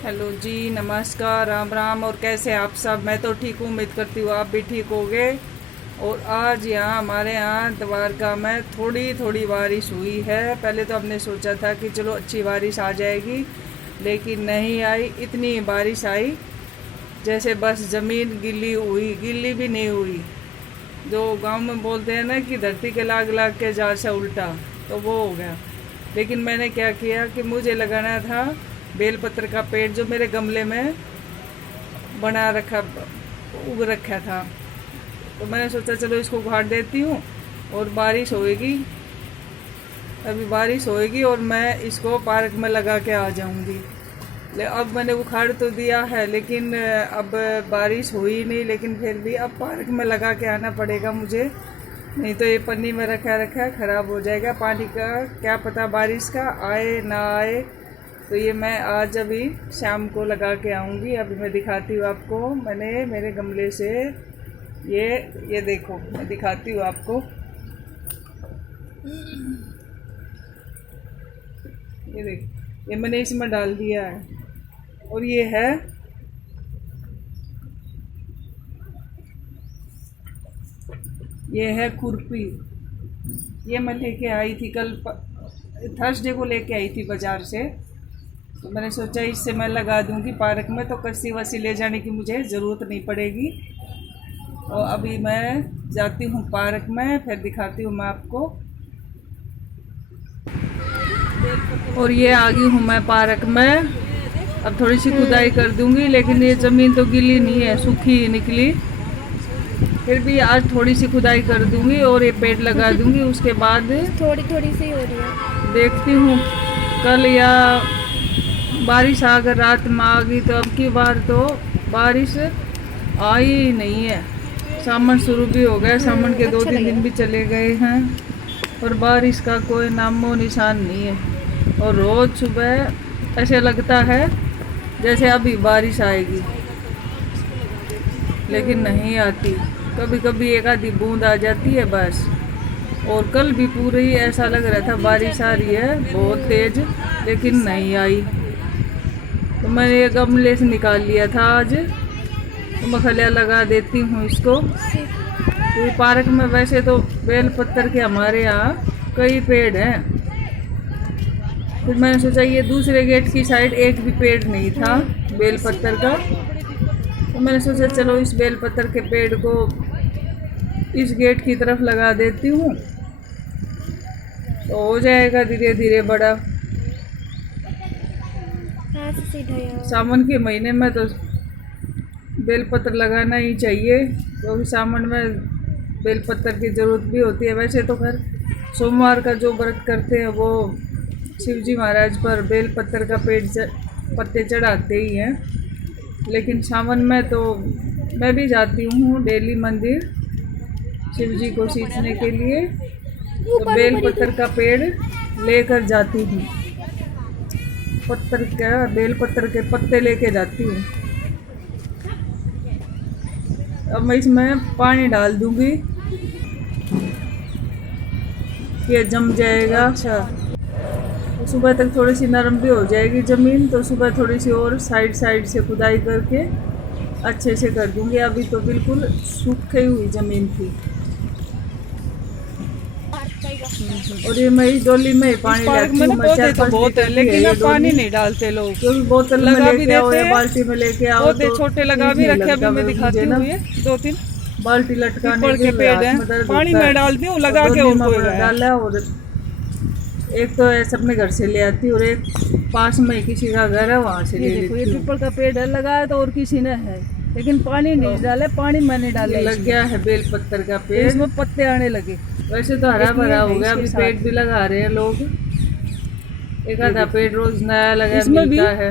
Hello जी, नमस्कार, राम राम। और कैसे आप सब? मैं तो ठीक हूँ, उम्मीद करती हूँ आप भी ठीक होगे। और आज यहाँ हमारे यहाँ द्वारका में थोड़ी थोड़ी बारिश हुई है। पहले तो हमने सोचा था कि चलो अच्छी बारिश आ जाएगी, लेकिन नहीं आई। इतनी बारिश आई जैसे बस ज़मीन गिल्ली हुई, गिल्ली भी नहीं हुई। जो गांव में बोलते हैं ना कि धरती के लाग लाग के जार से उल्टा, तो वो हो गया। लेकिन मैंने क्या किया कि मुझे लगाना था बेलपत्र का पेड़, जो मेरे गमले में बना रखा उग रखा था। तो मैंने सोचा चलो इसको उखाड़ देती हूँ और बारिश होएगी, अभी बारिश होएगी और मैं इसको पार्क में लगा के आ जाऊँगी। अब मैंने उखाड़ तो दिया है, लेकिन अब बारिश हुई नहीं, लेकिन फिर भी अब पार्क में लगा के आना पड़ेगा मुझे, नहीं तो ये पन्नी में रखा रखा ख़राब हो जाएगा। पानी का क्या पता बारिश का आए ना आए। तो ये मैं आज अभी शाम को लगा के आऊँगी। अभी मैं दिखाती हूँ आपको, मैंने मेरे गमले से ये देखो, मैं दिखाती हूँ आपको। ये देखो, ये मैंने इसमें डाल दिया है। और ये है खुरपी। ये मैं लेके आई थी कल थर्सडे को लेके आई थी बाज़ार से। तो मैंने सोचा इससे मैं लगा दूंगी पार्क में, तो कस्सी वस्सी ले जाने की मुझे ज़रूरत नहीं पड़ेगी। और अभी मैं जाती हूँ पार्क में, फिर दिखाती हूँ मैं आपको। और ये आ गई हूँ मैं पार्क में। अब थोड़ी सी खुदाई कर दूंगी, लेकिन ये ज़मीन तो गीली नहीं है, सूखी निकली। फिर भी आज थोड़ी सी खुदाई कर दूंगी और ये पेड़ लगा दूंगी। उसके बाद थोड़ी थोड़ी सी हो रही है। देखती हूँ कल या बारिश अगर रात में आ गई तो। अब की बार तो बारिश आई ही नहीं है। सावन शुरू भी हो गया, सावन के 2-3 दिन भी चले गए हैं और बारिश का कोई नामो निशान नहीं है। और रोज़ सुबह ऐसे लगता है जैसे अभी बारिश आएगी, लेकिन नहीं आती। कभी कभी एक आधी बूंद आ जाती है बस। और कल भी पूरे ही ऐसा लग रहा था बारिश आ रही है बहुत तेज़, लेकिन नहीं आई। तो मैंने ये गमले से निकाल लिया था आज, तो मखलिया लगा देती हूँ इसको। तो पार्क में वैसे तो बेल पत्तर के हमारे यहाँ कई पेड़ हैं। फिर मैंने सोचा ये दूसरे गेट की साइड एक भी पेड़ नहीं था बेल पत्तर का। तो मैंने सोचा चलो इस बेल पत्तर के पेड़ को इस गेट की तरफ लगा देती हूँ, तो हो जाएगा धीरे धीरे बड़ा। सावन के महीने में तो बेलपत्र लगाना ही चाहिए, क्योंकि सावन में बेलपत्र की ज़रूरत भी होती है। वैसे तो खैर सोमवार का जो व्रत करते हैं वो शिवजी महाराज पर बेलपत्र का पत्ते चढ़ाते ही हैं, लेकिन सावन में तो मैं भी जाती हूँ डेली मंदिर शिवजी को सींचने के लिए। तो बेलपत्र का पेड़ लेकर जाती हूँ, बेलपत्र के पत्ते लेके जाती हूँ। अब मैं इसमें पानी डाल दूंगी, ये जम जाएगा। अच्छा, तो सुबह तक थोड़ी सी नरम भी हो जाएगी ज़मीन, तो सुबह थोड़ी सी और साइड से खुदाई करके अच्छे से कर दूंगी। अभी तो बिल्कुल सूखी हुई ज़मीन थी। और ये मैं इस डोली में पानी डालती हूँ। बहुत है, लेकिन अब पानी नहीं डालते लोग, क्योंकि बोतल में लेके आओ या बाल्टी में लेके आओ तो छोटे लगा भी रखे। अभी मैं दिखाती हूँ, ये 2-3 बाल्टी लटकाने के पेड़ है, पानी में डालती हूँ लगा के। और डाला, और एक तो ऐसे अपने घर से ले आती हूँ, और एक पास में किसी का घर है वहाँ से ले लेती हूँ। ये पीपल का पेड़ है लगाया तो, और किसी ने है, लेकिन पानी नहीं डाले। पानी मैंने डाला, लग गया है बेल पत्तर का पेड़, इसमें पत्ते आने लगे। वैसे तो हरा भरा हो गया, अभी पेड़ भी लगा रहे हैं लोग। एक आधा पेड़ रोज नया लगा मिलता है।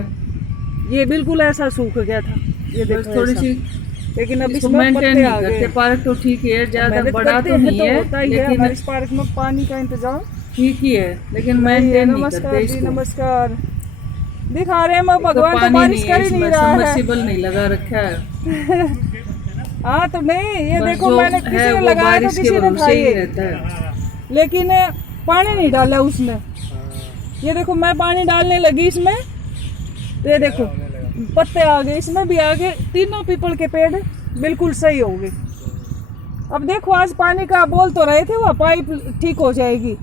ये बिल्कुल ऐसा सूख गया था, ये देखो थोड़ी सी, लेकिन अब इसमें मेंटेन नहीं करते। पार्क तो ठीक है, ज़्यादा बड़ा तो नहीं है, लेकिन इस पार्क में पानी का इंतजाम ठीक ही है, लेकिन मेंटेन नहीं करते इसको। नमस्कार, दिखा रहे हैं मैं भगवान तो बारिश कर ही नहीं रहा है, सबमर्सिबल नहीं लगा रखा है। हाँ तो नहीं, ये देखो मैंने किसी ने लगाया तो किसी ने खाई रहता है, लेकिन पानी नहीं डाला उसने। ये देखो मैं पानी डालने लगी इसमें, तो ये देखो पत्ते आ गए, इसमें भी आ गए, तीनों पीपल के पेड़ बिल्कुल सही हो गए। अब देखो आज पानी का बोल तो रहे थे, वो पाइप ठीक हो जाएगी।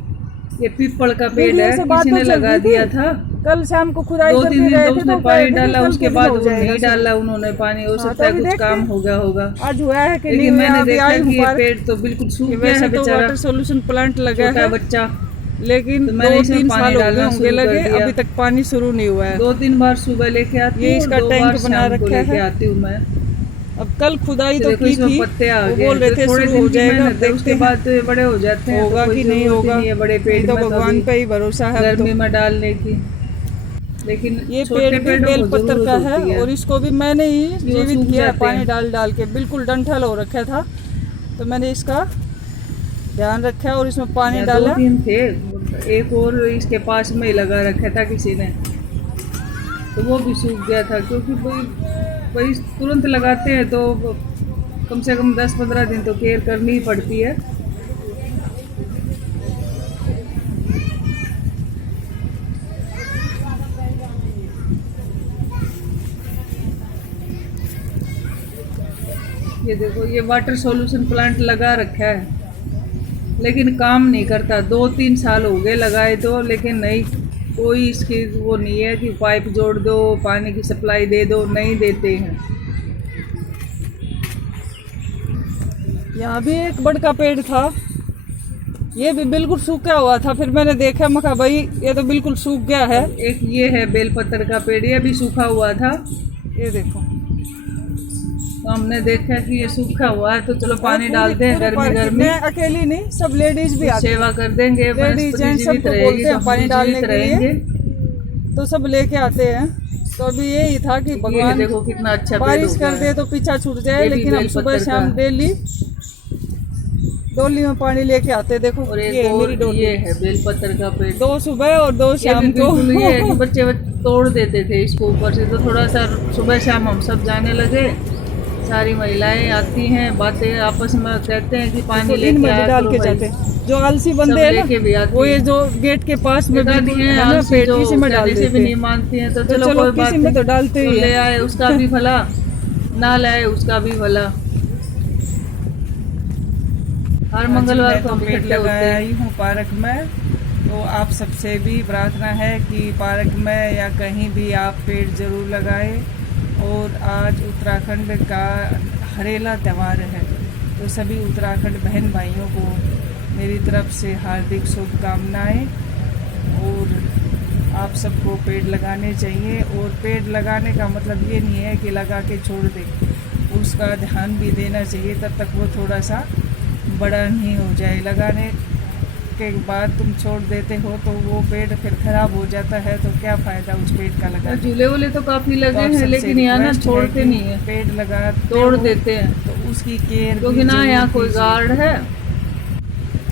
ये पीपल का पेड़ वीडियो है, से बात किसी तो ने चल लगा रही थी। दिया था। कल शाम को खुदाई 2-3 करके दिन गए तो थे उसने तो पानी कह रहे थे डाला, कल उसके के दिन बाद हो वो जाएगा नहीं सब। डाला उन्होंने पानी। हो हाँ, सकता तो है अभी कुछ देखते काम हैं। हो गया होगा, आज हुआ है कि नहीं लेकिन हुआ, मैंने अभी देखा आई हूँ कि ये पार्क। पेड़ तो बिल्कुल सूख गया वैसे है तो बेचारा, वाटर सोल्यूशन प्लांट लगा छोटा है, बच्चा। लेकिन तो मैंने इसमें 2-3 पानी साल हो गए डालना होंगे शुरू कर लगे, दिया। अभी तक पानी शुरू नहीं हुआ है। 2-3 बार सुबह लेके आती ये हूँ और इसका 2 टैंक बार बना शाम को रखा लेके है। आती हूँ मैं। अब कल खुदाई तो देखो की इसमें थी, पत्ते आ वो गए, बोल रहे तो थे थोड़े शुरू दिन हो की जाएगा, मेहनत है, देखते उसके हैं बाद तो ये बड़े हो जाते हैं। होगा तो कोई कि नहीं जरूरत ही होगा। नहीं है बड़े पेड़ ये तो में तो भगवान अभी पे ही भरोसा है। अब गर्मी तो में डालने की, लेकिन ये छोटे पेड़ भी पेड़ों बेल को पत्तर जरूरत का है होती है। और इसको भी मैंने ही वो जीवित सूख किया है, जाते पानी हैं। डाल डाल के बिल्कुल डंठल हो रखा था, तो मैंने इसका ध्यान रखा और इसमें पानी या डाला। 2-3 थे, एक और इसके पास में ही लगा रखा था किसी ने, तो वो भी सूख गया था। क्योंकि कोई तुरंत लगाते हैं तो कम से कम 10-15 दिन तो केयर करनी ही पड़ती है। ये देखो ये वाटर सॉल्यूशन प्लांट लगा रखा है, लेकिन काम नहीं करता। 2-3 साल हो गए लगाए तो, लेकिन नहीं, कोई इसकी वो नहीं है कि पाइप जोड़ दो, पानी की सप्लाई दे दो, नहीं देते हैं। यहाँ भी एक बड़ का पेड़ था, ये भी बिल्कुल सूखा हुआ था, फिर मैंने देखा, मैं कहा भाई ये तो बिल्कुल सूख गया है। एक ये है बेलपत्र का पेड़, ये भी सूखा हुआ था, ये देखो, तो हमने देखा कि ये सूखा हुआ है तो चलो पानी डालते हैं। पूरे गर्मी पार्क गर्मी में अकेली नहीं, सब लेडीज भी आती सेवा कर देंगे, लेडीज वनस्पति जेंट्स जीवित सबको रहेगी बोलते हैं तो पानी हम डालने जीवित के लिए, रहेंगे। तो सब लेके आते हैं। तो अभी यही था कि ये भगवान देखो कितना अच्छा पेड़ बारिश हो कर गया दे है। तो पीछा छूट जाए, ये भी लेकिन हम सुबह बेलपत्र शाम का। डेली डोली में पानी लेके आते। देखो और ये एक है और मेरी डोली, ये है बेलपत्र का पेड़, 2 सुबह और 2 ये शाम भी को। बिल्कुल ये है कि बच्चे तोड़ देते थे इसको ऊपर से, तो थोड़ा सा सुबह शाम हम सब जाने लगे, सारी महिलाएं आती हैं, बातें आपस में कहते हैं कि पानी तो इन लेके में भी आया डाल करो के भाई। जाते, जो आलसी सब बंदे हैं लेके भी ना, आती वो ये हैं। जो गेट के पास में एक आधी बिल्कुल हैं है ना आलसी पेड़, जो इसी में डाल कहने से भी देते नहीं मानती हैं, तो तो चलो चलो कोई बात किसी में तो नहीं, डालते ही जो ले हैं। आए उसका भी भला, ना लाए उसका भी भला। हर मंगलवार मैं को तो हम पेड़ इकट्ठे होते लगाया हैं। ही हूँ पार्क में, तो आप सबसे भी प्रार्थना है कि पार्क में या कहीं भी आप पेड़ जरूर लगाएं। और आज उत्तराखंड का हरेला त्यौहार है, तो सभी उत्तराखंड बहन भाइयों को मेरी तरफ से हार्दिक शुभकामनाएं। और आप सबको पेड़ लगाने चाहिए, और पेड़ लगाने का मतलब ये नहीं है कि लगा के छोड़ दे, उसका ध्यान भी देना चाहिए तब तक वो थोड़ा सा बड़ा नहीं हो जाए। लगाने के बाद तुम छोड़ देते हो तो वो पेड़ फिर खराब हो जाता है, तो क्या फ़ायदा उस पेड़ का लगाने। झूले वूले तो काफी तो लगे आप हैं, सबसे लेकिन यहाँ ना रिक्वेस्ट है छोड़ते कि नहीं है, पेड़ लगा तोड़ देते हैं, तो उसकी केयर क्योंकि ना यहाँ कोई गार्ड है।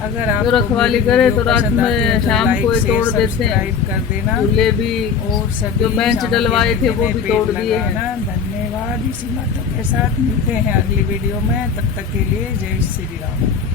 अगर आप जो रखवाली करे तो रात में शाम को ही तोड़ देते हैं। कर देना, झूले भी और सभी जो बेंच डलवाए थे वो भी पेड़ तोड़ दिए हैं। लगाना। धन्यवाद। इसी बातों के साथ मिलते हैं अगली वीडियो में, तब तक के लिए जय श्री राम।